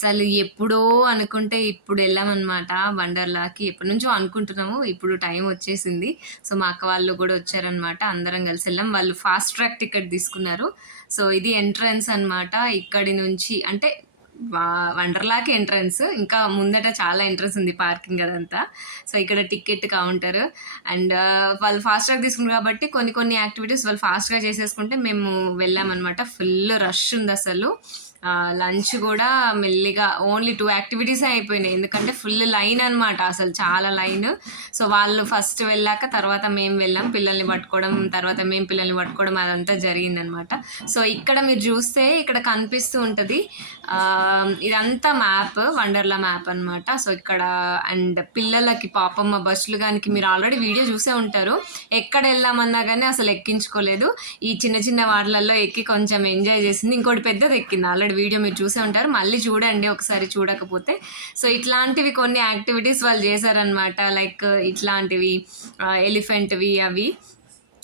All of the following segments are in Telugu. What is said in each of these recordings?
అసలు ఎప్పుడో అనుకుంటే ఇప్పుడు ఎళ్ళామనమాట వండర్‌లాకి. ఎప్పటినుంచో అనుకుంటున్నాము. ఇప్పుడు టైం వచ్చేసింది. సో, మా అక్క వాళ్ళు గూడా వచ్చారనమాట. అందరం కలిసి ఎళ్ళాం. వాళ్ళు ఫాస్ట్ ట్రాక్ టికెట్ తీసుకున్నారు. సో, ఇది ఎంట్రన్స్ అనమాట. ఇక్కడి నుంచి అంటే వా వండర్‌లాకి ఎంట్రన్స్. ఇంకా ముందట చాలా ఎంట్రన్స్ ఉంది. పార్కింగ్ అదంతా. సో, ఇక్కడ టికెట్ కౌంటర్ అండ్ వాళ్ళు ఫాస్ట్ ట్రాక్ తీసుకున్నారు కాబట్టి కొన్ని కొన్ని యాక్టివిటీస్ వాళ్ళు ఫాస్ట్‌గా చేసేసుకుంటే మేము వెళ్ళామనమాట. ఫుల్ రష్ ఉందసలు. లంచ్ గూడా మెల్లిగా ఓన్లీ 2 యాక్టివిటీసే అయిపోయినాయి. ఎందుకంటే ఫుల్ లైన్ అనమాట. అసలు చాలా లైన్. సో, వాళ్ళు ఫస్ట్ వెళ్ళాక తర్వాత మేము వెళ్ళాం. పిల్లల్ని పట్టుకోవడం, తర్వాత మేము పిల్లల్ని పట్టుకోవడం అదంతా జరిగిందనమాట. సో, ఇక్కడ మీరు చూస్తే ఇక్కడ కనిపిస్తూ ఉంటది. ఇదంతా మ్యాప్. వండర్‌లా మ్యాప్ అనమాట. సో, ఇక్కడ అండ్ పిల్లలకి పాపం ఆ బస్సులు గానికి మీరు ఆల్రెడీ వీడియో చూసే ఉంటారు. ఎక్కడెళ్ళామన్నా గానీ అసలు ఎక్కించుకోలేదు. ఈ చిన్న చిన్న వాటిలల్లో ఎక్కి కొంచెం ఎంజాయ్ చేసింది. ఇంకోటి పెద్దది ఎక్కింది. ఆల్రెడీ వీడియో మీరు చూసే ఉంటారు. మళ్ళీ చూడండి ఒకసారి చూడకపోతే. సో, ఇట్లాంటివి కొన్ని యాక్టివిటీస్ వాళ్ళు చేశారనమాట. లైక్ ఇట్లాంటివి ఎలిఫెంట్‌వి అవి.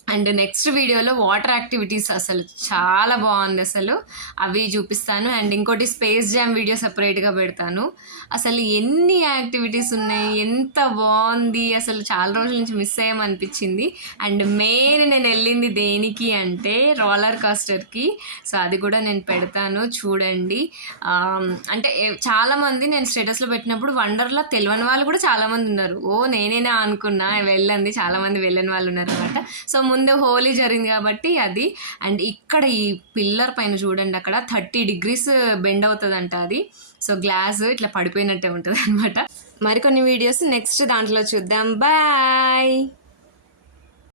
అండ్ నెక్స్ట్ వీడియోలో వాటర్ యాక్టివిటీస్ అసలు చాలా బాగుందసలు. అవి చూపిస్తాను. అండ్ ఇంకోటి స్పేస్ జామ్ వీడియో సెపరేట్‌గా పెడతాను. అసలు ఎన్ని యాక్టివిటీస్ ఉన్నాయి. ఎంత బాగుంది. అసలు చాలా రోజుల నుంచి మిస్ అయ్యామనిపించింది. అండ్ మెయిన్ నేనెళ్ళింది దేనికి అంటే రోలర్ కోస్టర్‌కి. సో, అది కూడా నేను పెడతాను చూడండి. అంటే చాలామంది నేను స్టేటస్‌లో పెట్టినప్పుడు వండర్‌లా తెలవని వాళ్ళు కూడా చాలామంది ఉన్నారు. ఓహ్! నేనేనా అనుకున్నా వెళ్ళంది. చాలామంది వెళ్ళని వాళ్ళు ఉన్నారనమాట. సో, ముందు హోలీ జరిగింది కాబట్టి అది. అండ్ ఇక్కడ ఈ పిల్లర్ పైన చూడండి అక్కడ 30 డిగ్రీస్ బెండ్ అవుతదంట అది. సో, గ్లాస్ ఇట్లా పడిపోయినట్టే ఉంటదనమాట. మరికొన్ని వీడియోస్ నెక్స్ట్ దాంట్లో చూద్దాం. బాయ్.